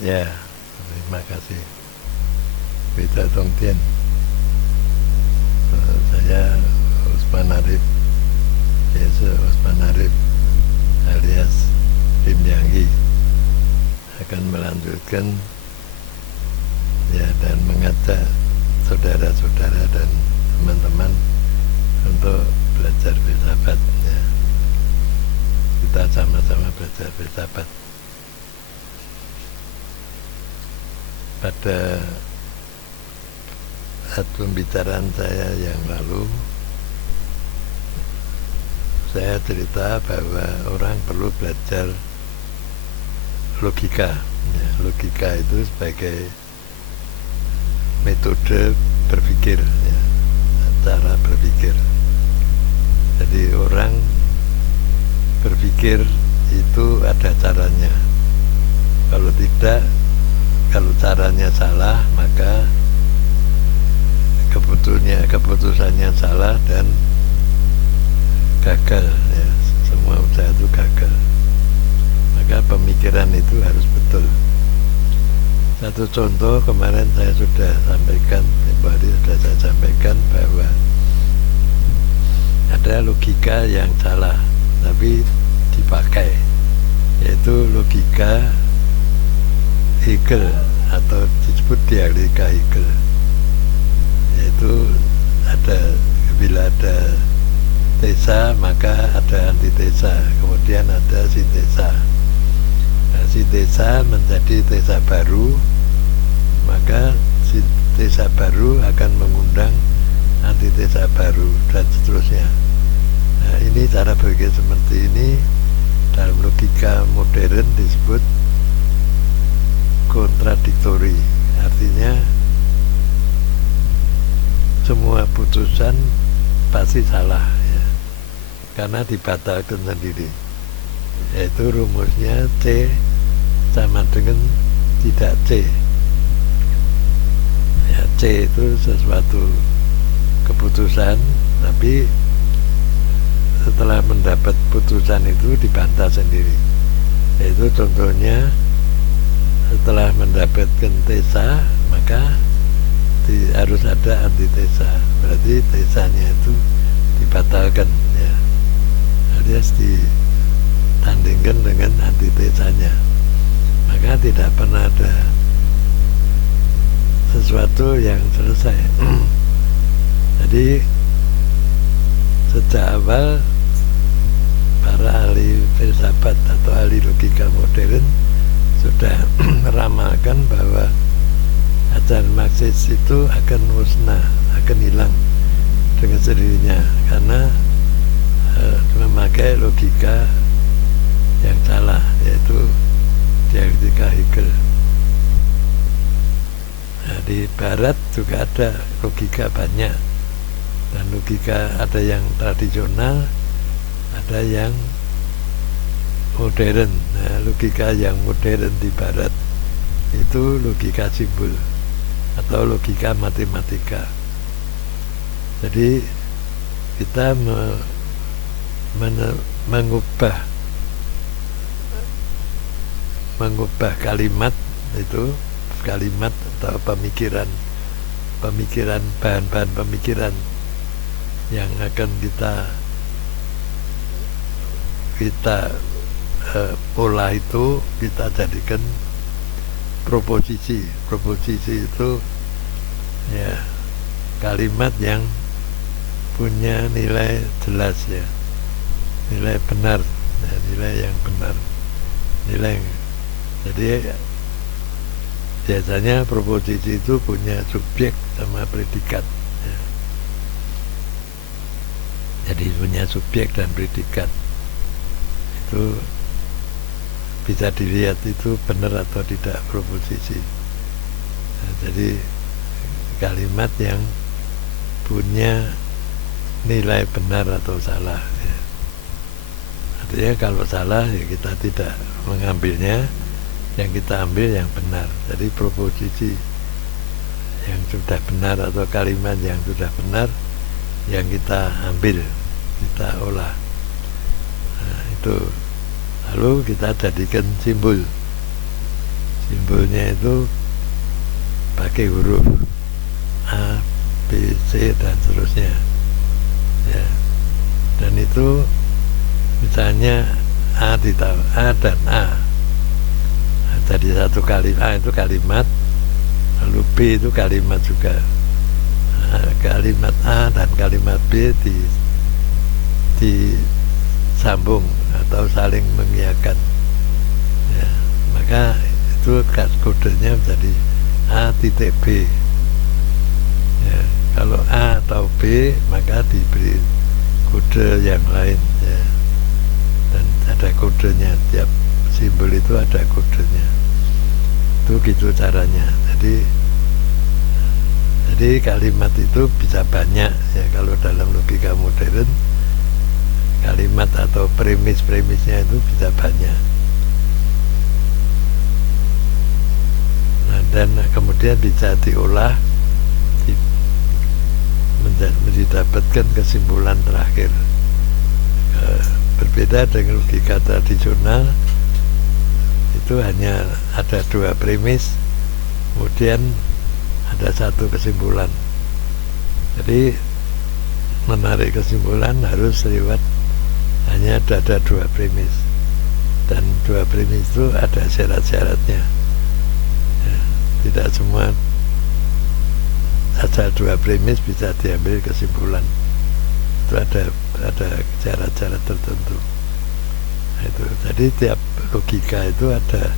Ya, terima kasih. Beda Tongtien. Saya Usman Arif, biasa Usman Arif alias Lim Yanggi, akan melanjutkan ya dan mengajak saudara-saudara dan teman-teman untuk belajar filsafat ya. Kita sama-sama belajar filsafat. Pada saat pembicaraan saya yang lalu, saya cerita bahwa orang perlu belajar logika ya, logika itu sebagai metode berpikir ya, cara berpikir. Jadi orang berpikir itu ada caranya. Kalau tidak, kalau caranya salah, maka keputusannya salah dan gagal ya. Semua usaha itu gagal. Maka pemikiran itu harus betul. Satu contoh kemarin saya sudah sampaikan, tempoh hari sudah saya sampaikan bahwa ada logika yang salah tapi dipakai, yaitu logika Hegel atau disebut dialektika Hegel, yaitu bila ada tesa maka ada antitesa, kemudian ada sintesa. Nah, sintesa menjadi tesa baru, maka sintesa baru akan mengundang antitesa baru dan seterusnya. Nah, ini cara berpikir seperti ini dalam logika modern disebut kontradiktori, artinya semua putusan pasti salah ya, karena dibatalkan sendiri, yaitu rumusnya C sama dengan tidak C ya. C itu sesuatu keputusan, tapi setelah mendapat putusan itu dibantah sendiri, yaitu contohnya setelah mendapatkan tesa maka harus ada antitesa, berarti tesanya itu dibatalkan ya, alias ditandingkan dengan antitesanya, maka tidak pernah ada sesuatu yang selesai. Jadi sejak awal para ahli filsafat atau ahli logika modern sudah meramalkan bahwa ajaran Marxis itu akan musnah, akan hilang dengan sendirinya karena memakai logika yang salah, yaitu dialektika Hegel. Nah, di Barat juga ada logika banyak, dan logika ada yang tradisional, ada yang modern. Nah, logika yang modern di Barat itu logika simbol atau logika matematika. Jadi kita mengubah kalimat itu, kalimat atau pemikiran bahan-bahan pemikiran yang akan kita olah itu kita jadikan proposisi. Proposisi itu ya kalimat yang punya nilai jelas ya, nilai benar ya, nilai yang benar, nilai. Jadi biasanya proposisi itu punya subjek sama predikat ya. Jadi punya subjek dan predikat, itu bisa dilihat itu benar atau tidak proposisi. Nah, jadi kalimat yang punya nilai benar atau salah ya. Artinya kalau salah ya kita tidak mengambilnya, yang kita ambil yang benar. Jadi proposisi yang sudah benar atau kalimat yang sudah benar yang kita ambil, kita olah. Nah, itu lalu kita jadikan simbol. simbolnya itu pakai huruf A, B, C dan seterusnya ya. Dan itu misalnya A dan A, jadi satu kali A itu kalimat, lalu B itu kalimat juga. Kalimat A dan kalimat B disambung atau saling mengiakan ya. Maka itu kodenya menjadi A titik B ya. Kalau A atau B maka diberi kode yang lain ya. Dan ada kodenya, tiap simbol itu ada kodenya. Itu gitu caranya. Jadi kalimat itu bisa banyak ya. Kalau dalam logika modern kalimat atau premis-premisnya itu bisa banyak. Nah, dan kemudian bisa diolah mendapatkan kesimpulan terakhir. Berbeda dengan logika tradisional, itu hanya ada dua premis, kemudian ada satu kesimpulan. Jadi menarik kesimpulan harus lewat hanya ada dua premis, dan dua premis itu ada syarat-syaratnya ya. Tidak semua asal dua premis bisa diambil kesimpulan. Itu ada syarat-syarat tertentu. Nah, itu jadi tiap logika itu ada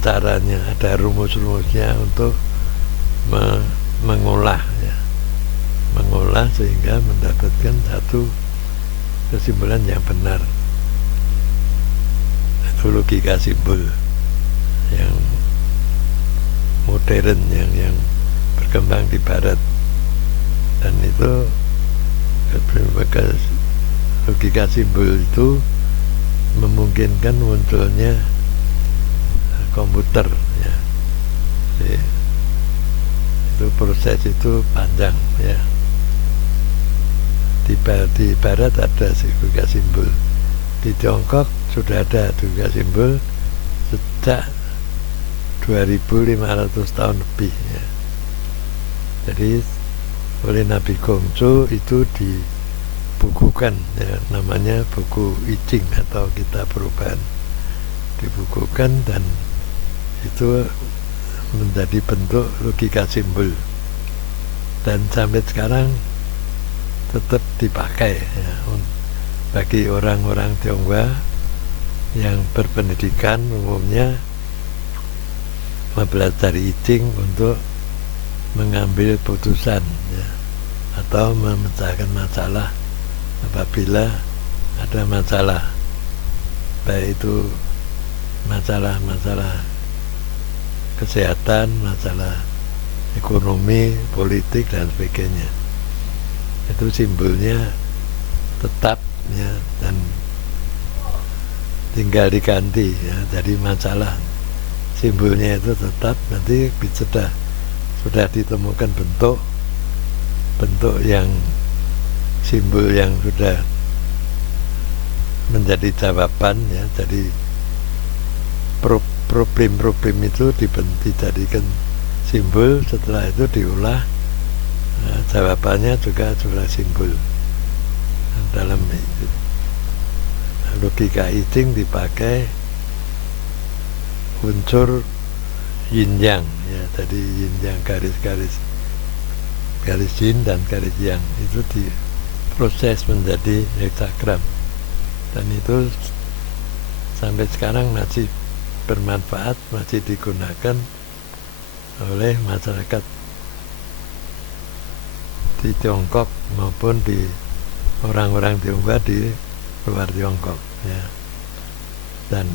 caranya, ada rumus-rumusnya untuk mengolah ya. Mengolah sehingga mendapatkan satu kesimpulan yang benar. Itu logika simbol yang modern, yang berkembang di barat. Dan itu logika simbol itu memungkinkan munculnya komputer ya. Jadi, itu proses itu panjang ya. Di barat ada logika simbol, di Tiongkok sudah ada logika simbol sejak 2500 tahun lebih ya. Jadi oleh Nabi Gongsu itu dibukukan ya, namanya buku I Ching atau kitab perubahan, dibukukan dan itu menjadi bentuk logika simbol, dan sampai sekarang tetap dipakai ya, bagi orang-orang Tionghoa yang berpendidikan umumnya mempelajari I Ching untuk mengambil putusan ya, atau memecahkan masalah apabila ada masalah, baik itu masalah kesehatan, masalah ekonomi, politik dan sebagainya. Itu simbolnya tetap ya, dan tinggal diganti ya. Jadi masalah simbolnya itu tetap, nanti sudah ditemukan bentuk yang simbol yang sudah menjadi jawaban ya. Jadi problem-problem itu dijadikan simbol, setelah itu diolah, nah, jawabannya juga sudah simbol. Dalam logika I Ching dipakai unsur yin yang ya, tadi yin yang, garis yin dan garis yang itu diproses menjadi heksagram, dan itu sampai sekarang masih bermanfaat, masih digunakan oleh masyarakat di Tiongkok maupun di orang-orang Tionghoa di luar Tiongkok ya. Dan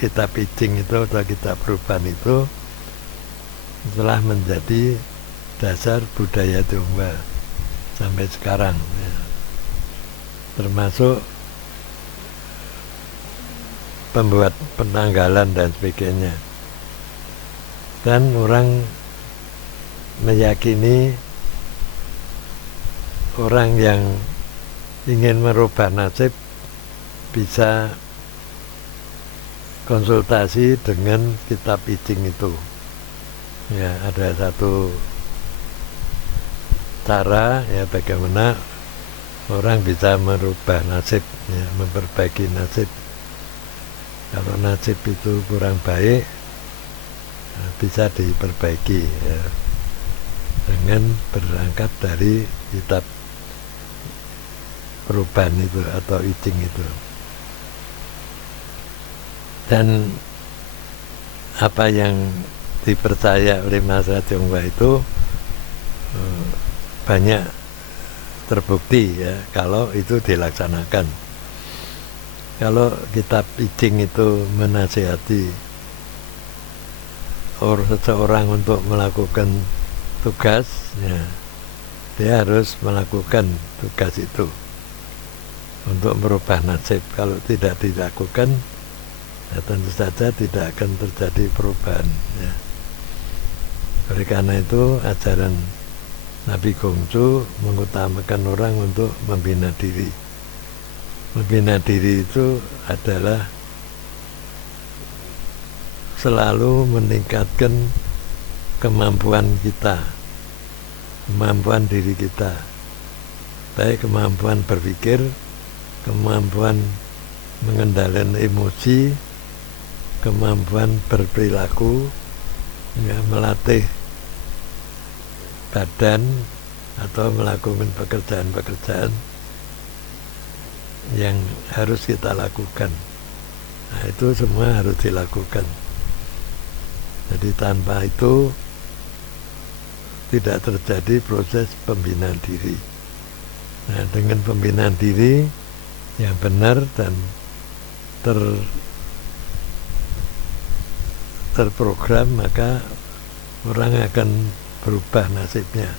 kitab I Ching itu atau kitab perubahan itu telah menjadi dasar budaya Tionghoa sampai sekarang ya. Termasuk pembuat penanggalan dan sebagainya. Dan orang meyakini orang yang ingin merubah nasib bisa konsultasi dengan kitab I Ching itu. Ya, ada satu cara ya bagaimana orang bisa merubah nasib, ya, memperbaiki nasib. Kalau nasib itu kurang baik, bisa diperbaiki ya, dengan berangkat dari kitab perubahan itu atau I Ching itu. Dan apa yang dipercaya oleh masyarakat Tionghoa itu banyak terbukti ya kalau itu dilaksanakan. Kalau kitab I Ching itu menasihati seseorang untuk melakukan tugas, ya, dia harus melakukan tugas itu untuk merubah nasib. Kalau tidak dilakukan, ya tentu saja tidak akan terjadi perubahan ya. Oleh karena itu ajaran Nabi Gongsu mengutamakan orang untuk membina diri. Membina diri itu adalah selalu meningkatkan kemampuan kita, kemampuan diri kita, baik kemampuan berpikir, kemampuan mengendalikan emosi, kemampuan berperilaku, ya, melatih badan atau melakukan pekerjaan-pekerjaan yang harus kita lakukan. Nah, itu semua harus dilakukan. Jadi tanpa itu tidak terjadi proses pembinaan diri. Nah, dengan pembinaan diri yang benar dan terprogram, maka orang akan berubah nasibnya.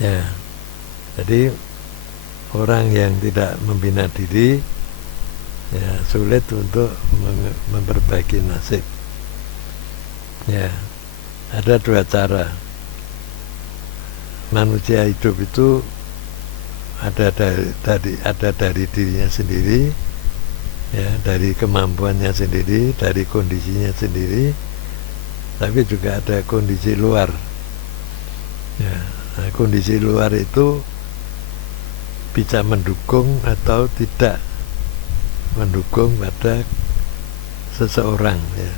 Ya, jadi orang yang tidak membina diri ya sulit untuk memperbaiki nasib. Ya, ada dua cara. Manusia hidup itu ada dari dirinya sendiri, ya, dari kemampuannya sendiri, dari kondisinya sendiri, tapi juga ada kondisi luar. Ya, nah, kondisi luar itu bisa mendukung atau tidak mendukung pada seseorang. Ya.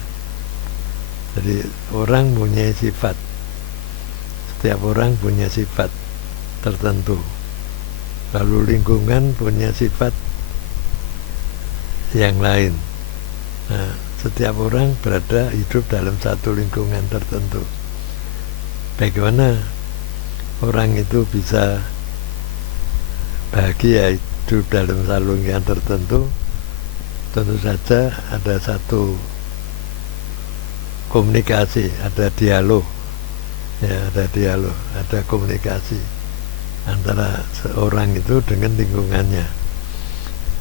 Jadi orang punya sifat, setiap orang punya sifat tertentu. Lalu lingkungan punya sifat yang lain. Nah, setiap orang berada hidup dalam satu lingkungan tertentu. Bagaimana orang itu bisa bahagia hidup dalam satu lingkungan tertentu? Tentu saja ada satu komunikasi, ada dialog, ya, ada dialog, ada komunikasi antara seorang itu dengan lingkungannya,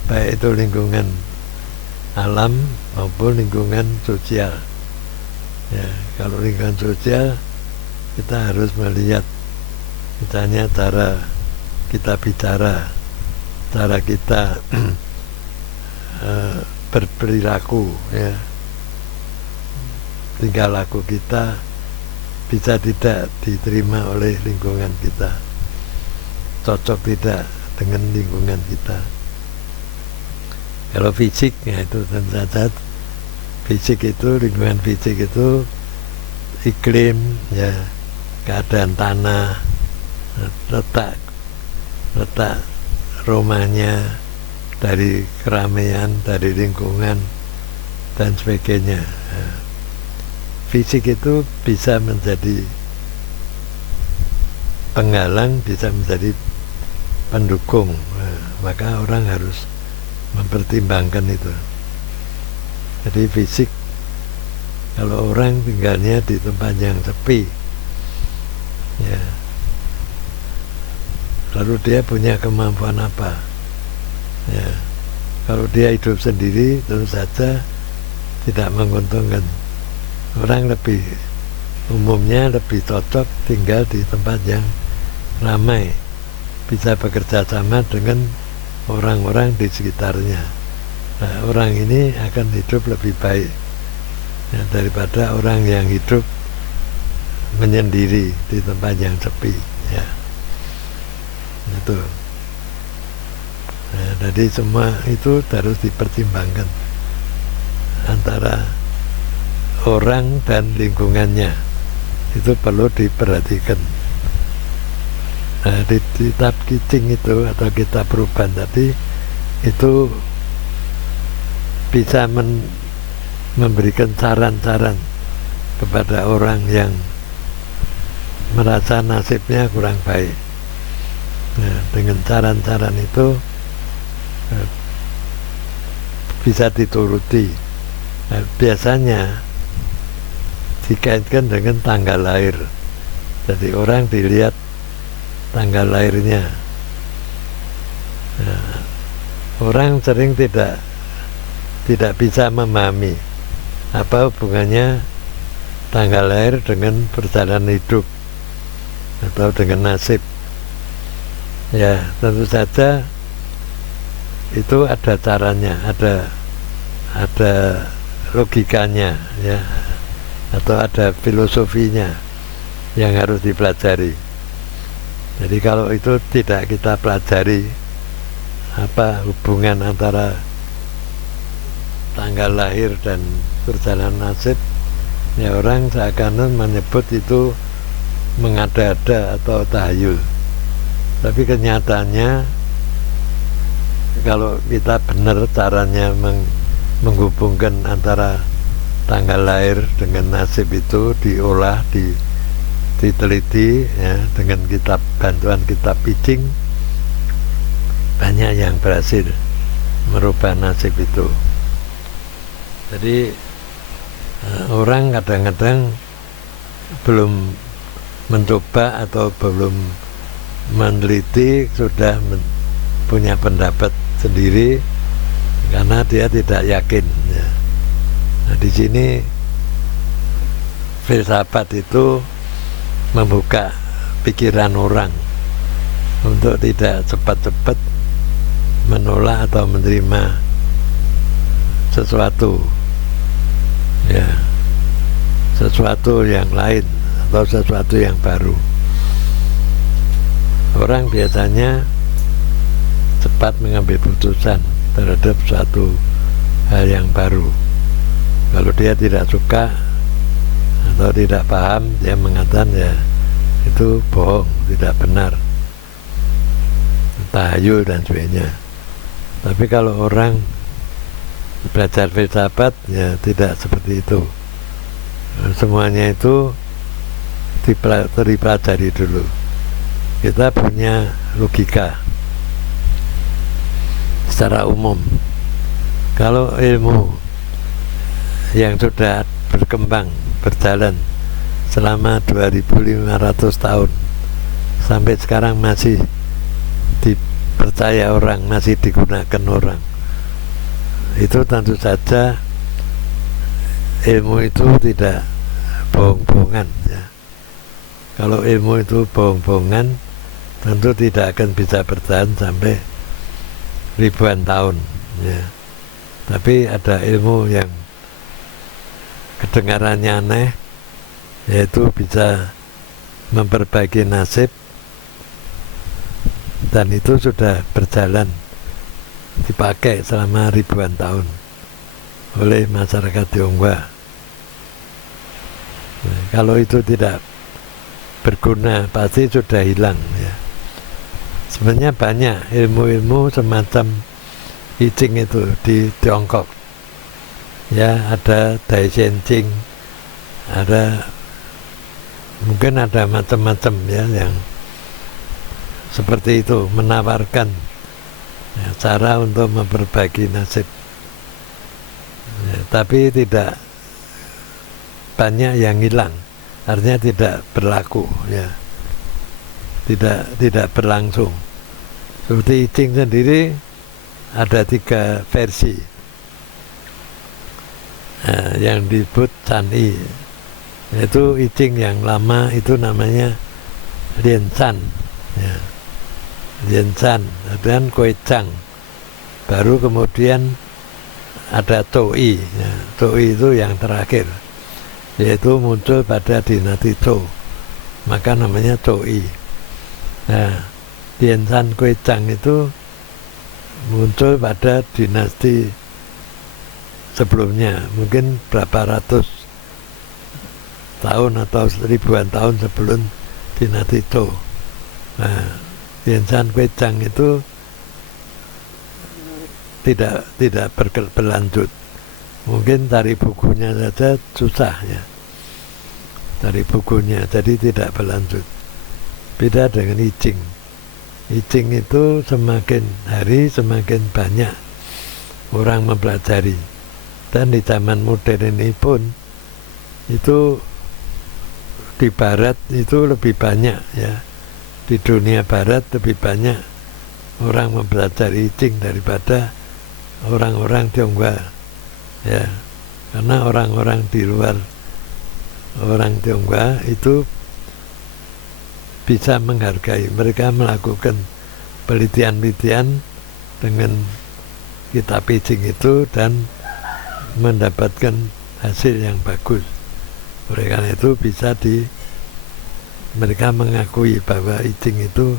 baik itu lingkungan alam maupun lingkungan sosial. Ya, kalau lingkungan sosial kita harus melihat misalnya cara kita bicara, cara kita berperilaku, ya, tingkah laku kita bisa tidak diterima oleh lingkungan kita, cocok tidak dengan lingkungan kita. Kalau fisik, ya itu tentu saja fisik itu, lingkungan fisik itu iklim, ya, keadaan tanah, letak rumahnya, dari keramaian, dari lingkungan dan sebagainya. Fisik itu bisa menjadi penghalang, bisa menjadi pendukung. Maka orang harus mempertimbangkan itu. Jadi fisik, kalau orang tinggalnya di tempat yang sepi, ya, lalu dia punya kemampuan apa? Ya, kalau dia hidup sendiri tentu saja tidak menguntungkan. Orang lebih umumnya lebih cocok tinggal di tempat yang ramai, bisa bekerja sama dengan orang-orang di sekitarnya. orang ini akan hidup lebih baik ya, daripada orang yang hidup menyendiri di tempat yang sepi ya. Itu nah, jadi semua itu harus dipertimbangkan antara orang dan lingkungannya, itu perlu diperhatikan. Nah, di kitab Kicing itu atau kitab perubahan tadi itu bisa memberikan saran-saran kepada orang yang merasa nasibnya kurang baik. Nah, dengan saran-saran itu bisa dituruti. Nah, biasanya dikaitkan dengan tanggal lahir. Jadi orang dilihat tanggal lahirnya. Nah, orang sering tidak bisa memahami apa hubungannya tanggal lahir dengan perjalanan hidup atau dengan nasib. Ya, tentu saja itu ada caranya, ada logikanya ya, atau ada filosofinya yang harus dipelajari. Jadi kalau itu tidak kita pelajari apa hubungan antara tanggal lahir dan perjalanan nasib, ya orang seakan-akan menyebut itu mengada-ada atau tahayul. Tapi kenyataannya kalau kita benar caranya menghubungkan antara tanggal lahir dengan nasib itu diolah, diteliti ya, dengan bantuan kitab Kicing, banyak yang berhasil merubah nasib itu. Jadi orang kadang-kadang belum mencoba atau belum meneliti sudah punya pendapat sendiri karena dia tidak yakin ya. Nah, di sini filsafat itu membuka pikiran orang untuk tidak cepat-cepat menolak atau menerima sesuatu ya, sesuatu yang lain atau sesuatu yang baru. Orang biasanya cepat mengambil putusan terhadap suatu hal yang baru. Kalau dia tidak suka atau tidak paham, dia mengatakan ya itu bohong, tidak benar, tahayul dan sebagainya. Tapi kalau orang belajar filsafat ya tidak seperti itu. Semuanya itu dipelajari dulu. Kita punya logika secara umum. Kalau ilmu yang sudah berkembang, berjalan selama 2500 tahun sampai sekarang masih dipercaya orang, masih digunakan orang, itu tentu saja ilmu itu tidak bohong-bohongan ya. Kalau ilmu itu bohong-bohongan, tentu tidak akan bisa bertahan sampai ribuan tahun ya. Tapi ada ilmu yang kedengarannya aneh, yaitu bisa memperbaiki nasib, dan itu sudah berjalan, dipakai selama ribuan tahun oleh masyarakat Tionghoa. Nah, kalau itu tidak berguna, pasti sudah hilang ya. Sebenarnya banyak ilmu-ilmu semacam Kicing itu di Tiongkok ya, ada Dai Shen Jing, ada mungkin ada macam-macam ya yang seperti itu, menawarkan ya, cara untuk memperbaiki nasib ya, tapi tidak banyak yang hilang, artinya tidak berlaku ya, tidak berlangsung. Seperti Kicing sendiri ada 3 versi yang disebut Sanyi, yaitu Kicing yang lama itu namanya Lianshan ya, Lianshan dan Kuecang. Baru kemudian ada Toi. Ya. Toi itu yang terakhir, yaitu muncul pada dinasti Zhou, maka namanya Toi. Nah, Dianshan Guizhang itu muncul pada dinasti sebelumnya, mungkin berapa ratus tahun atau ribuan tahun sebelum dinasti Zhou. Nah, Dianshan Guizhang itu tidak berlanjut. Mungkin dari bukunya saja susah ya, dari bukunya, jadi tidak berlanjut. Beda dengan I Ching. I Ching itu semakin hari semakin banyak orang mempelajari, dan di zaman modern ini pun itu di barat itu lebih banyak ya, di dunia barat lebih banyak orang mempelajari I Ching daripada orang-orang Tionghoa ya, karena orang-orang di luar orang Tionghoa itu bisa menghargai, mereka melakukan penelitian-penelitian dengan kitab I Ching itu dan mendapatkan hasil yang bagus. Oleh karena itu mereka mengakui bahwa I Ching itu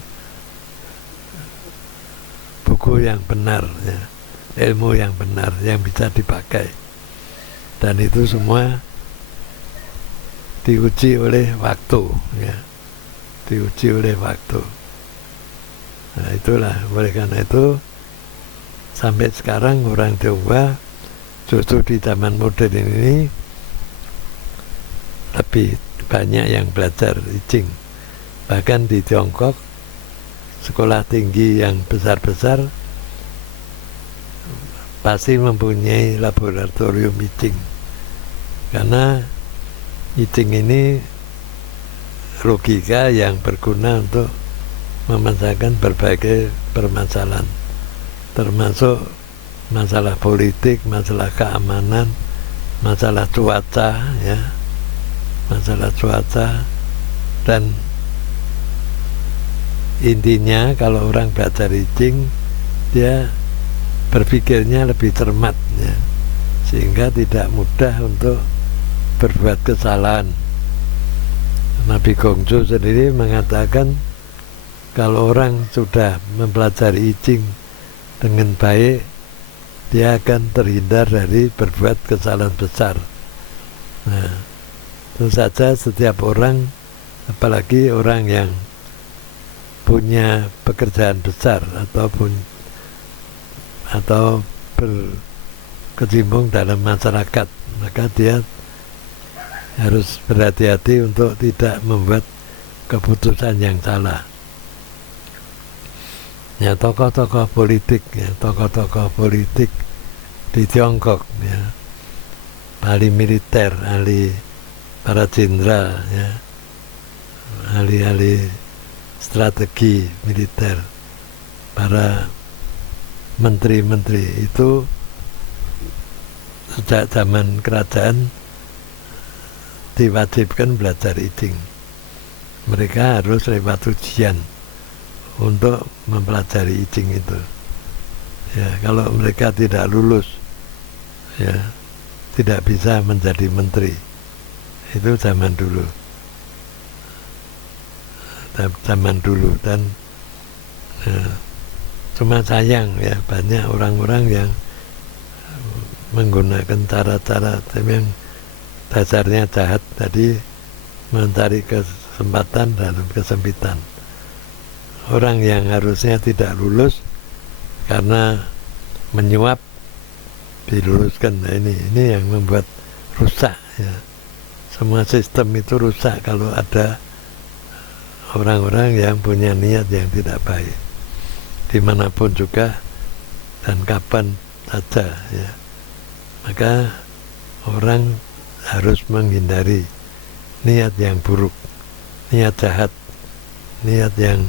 buku yang benar ya, ilmu yang benar yang bisa dipakai, dan itu semua diuji oleh waktu ya, diuji oleh waktu. Nah itulah, oleh karena itu sampai sekarang orang Tionghoa justru di zaman modern ini lebih banyak yang belajar I Ching. Bahkan di Tiongkok sekolah tinggi yang besar-besar pasti mempunyai laboratorium I Ching, karena I Ching ini logika yang berguna untuk memecahkan berbagai permasalahan, termasuk masalah politik, masalah keamanan, masalah cuaca ya, masalah cuaca. Dan intinya kalau orang belajar I Ching, dia berpikirnya lebih cermat ya, sehingga tidak mudah untuk berbuat kesalahan. Nabi Gongsu sendiri mengatakan kalau orang sudah mempelajari I Ching dengan baik, dia akan terhindar dari berbuat kesalahan besar. Nah, tentu saja setiap orang, apalagi orang yang punya pekerjaan besar atau berkecimpung dalam masyarakat, maka dia harus berhati-hati untuk tidak membuat keputusan yang salah. Ya, tokoh-tokoh politik di Tiongkok ya, ahli militer, ahli para jenderal ya, ahli strategi militer, para menteri-menteri itu sejak zaman kerajaan diwajibkan belajar I Ching. Mereka harus lewat ujian untuk mempelajari I Ching itu. Ya, kalau mereka tidak lulus, ya tidak bisa menjadi menteri. Itu zaman dulu. Dan cuma sayang ya, banyak orang-orang yang menggunakan cara-cara yang dasarnya jahat tadi, mencari kesempatan dalam kesempitan. Orang yang harusnya tidak lulus karena menyuap diluluskan. Nah, ini yang membuat rusak ya. Semua sistem itu rusak kalau ada orang-orang yang punya niat yang tidak baik, dimanapun juga dan kapan saja ya. Maka orang harus menghindari niat yang buruk, niat jahat, niat yang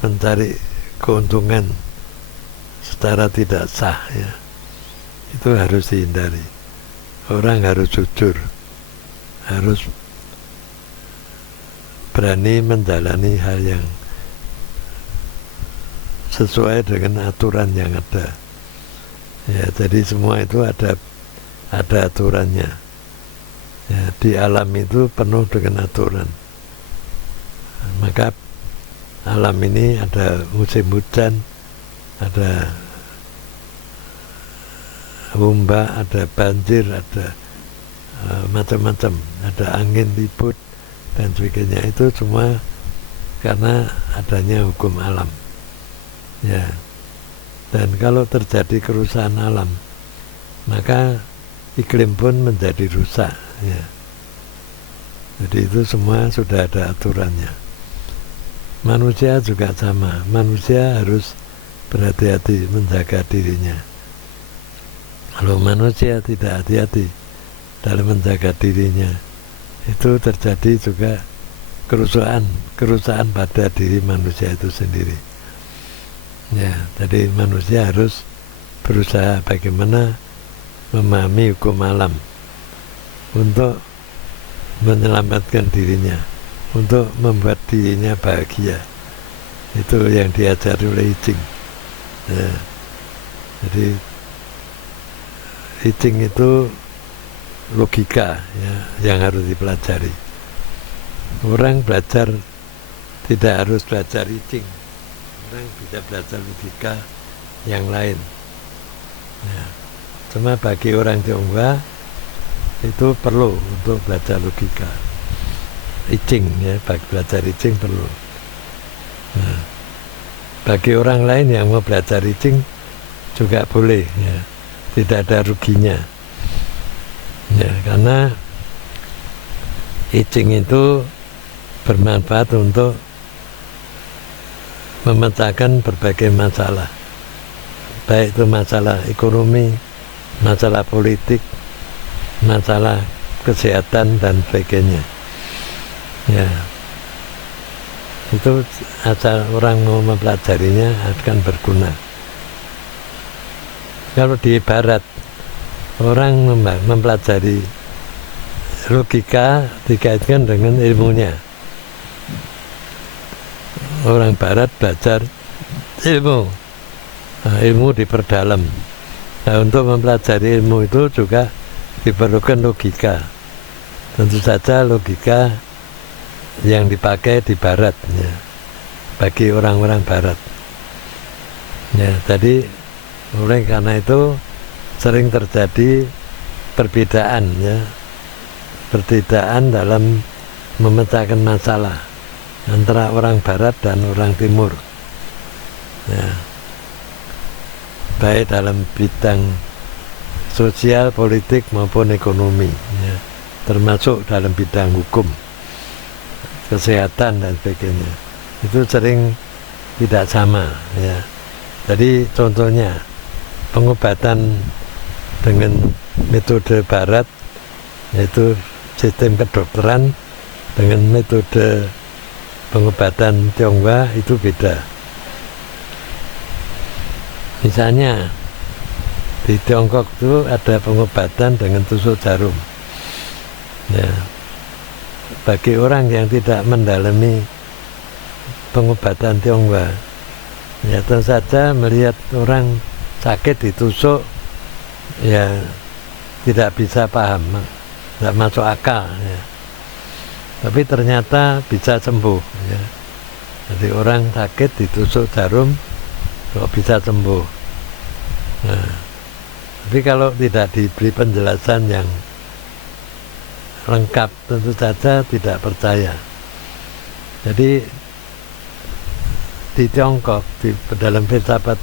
mencari keuntungan secara tidak sah ya. Itu harus dihindari. Orang harus jujur, harus berani menjalani hal yang sesuai dengan aturan yang ada. Ya, jadi semua itu ada aturannya. Ya, di alam itu penuh dengan aturan. Maka alam ini ada musim hujan, ada ombak, ada banjir, ada macam-macam, ada angin ribut dan sebagainya. Itu semua karena adanya hukum alam. Ya. Dan kalau terjadi kerusakan alam, maka iklim pun menjadi rusak. Ya. Jadi itu semua sudah ada aturannya. Manusia juga sama. Manusia harus berhati-hati menjaga dirinya. Kalau manusia tidak hati-hati dalam menjaga dirinya, itu terjadi juga kerusakan pada diri manusia itu sendiri. Ya, jadi manusia harus berusaha bagaimana memahami hukum alam untuk menyelamatkan dirinya, untuk membuat dirinya bahagia. Itu yang diajari oleh I Ching. Ya, jadi I Ching itu logika, ya, yang harus dipelajari. Orang belajar tidak harus belajar I Ching. Orang bisa belajar logika yang lain. Ya. Cuma bagi orang Tionghoa itu perlu untuk belajar logika. I Ching, ya, belajar I Ching perlu. Nah, bagi orang lain yang mau belajar I Ching juga boleh, ya. Tidak ada ruginya. Ya, karena I Ching itu bermanfaat untuk memecahkan berbagai masalah, baik itu masalah ekonomi, masalah politik, masalah kesehatan dan sebagainya. Ya, itu asal orang mau mempelajarinya akan berguna. Kalau di Barat orang mempelajari logika dikaitkan dengan ilmunya. Orang Barat belajar ilmu diperdalam. Nah, untuk mempelajari ilmu itu juga diperlukan logika. Tentu saja logika yang dipakai di Barat, ya, bagi orang-orang Barat. Ya, jadi oleh karena itu sering terjadi perbedaan, ya, perbedaan dalam memecahkan masalah antara orang Barat dan orang Timur. Ya. Baik dalam bidang sosial, politik maupun ekonomi, ya, termasuk dalam bidang hukum, kesehatan dan sebagainya. Itu sering tidak sama, ya. Jadi contohnya pengobatan dengan metode Barat, yaitu sistem kedokteran, dengan metode pengobatan Tionghoa itu beda. Misalnya di Tiongkok itu ada pengobatan dengan tusuk jarum. Ya, bagi orang yang tidak mendalami pengobatan Tionghoa, ya tentu saja melihat orang sakit ditusuk, ya tidak bisa paham, tidak masuk akal, ya. Tapi ternyata bisa sembuh, ya. Jadi orang sakit ditusuk jarum kok bisa sembuh. Nah, tapi kalau tidak diberi penjelasan yang lengkap, tentu saja tidak percaya. Jadi di Tiongkok, dalam filsafat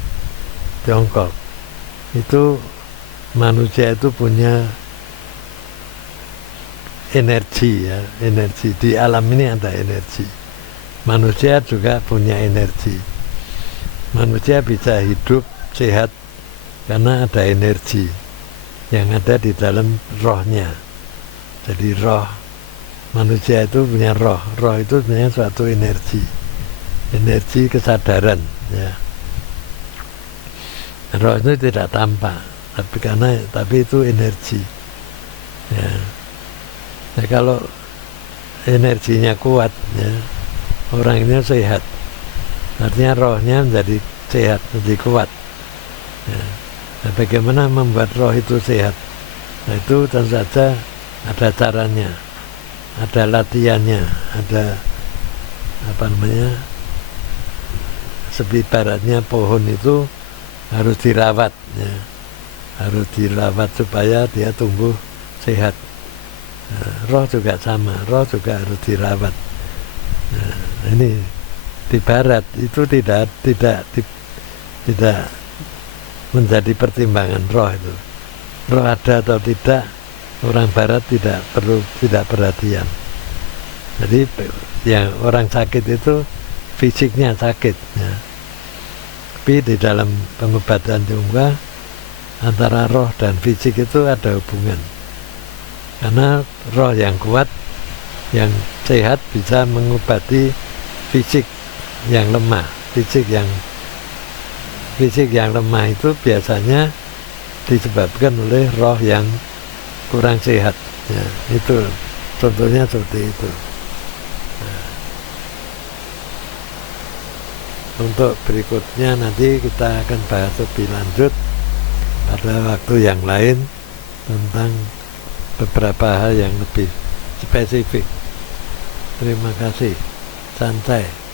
Tiongkok itu manusia itu punya energi, ya, energi. Di alam ini ada energi. Manusia juga punya energi. Manusia bisa hidup sehat karena ada energi yang ada di dalam rohnya. Jadi roh manusia itu punya roh. Roh itu sebenarnya suatu energi, energi kesadaran, ya. Roh itu tidak tampak, tapi itu energi, ya. Nah, kalau energinya kuat, ya, orang ini sehat, artinya rohnya menjadi sehat, menjadi kuat, ya. Nah, bagaimana membuat roh itu sehat? Nah, itu tentu saja ada caranya, ada latihannya, ada sebaratnya pohon itu harus dirawat, ya. Harus dirawat supaya dia tumbuh sehat. Nah, roh juga sama, roh juga harus dirawat. Nah, ini di barat itu tidak menjadi pertimbangan roh itu. Roh ada atau tidak, orang barat tidak perhatian. Jadi yang orang sakit itu fisiknya sakit, ya. Tapi di dalam pengobatan Tionghoa antara roh dan fisik itu ada hubungan. Karena roh yang kuat, yang sehat bisa mengobati fisik yang lemah. Fisik yang lemah itu biasanya disebabkan oleh roh yang kurang sehat, ya. Itu contohnya seperti itu. Untuk berikutnya nanti kita akan bahas lebih lanjut pada waktu yang lain tentang beberapa hal yang lebih spesifik. Terima kasih. Santai.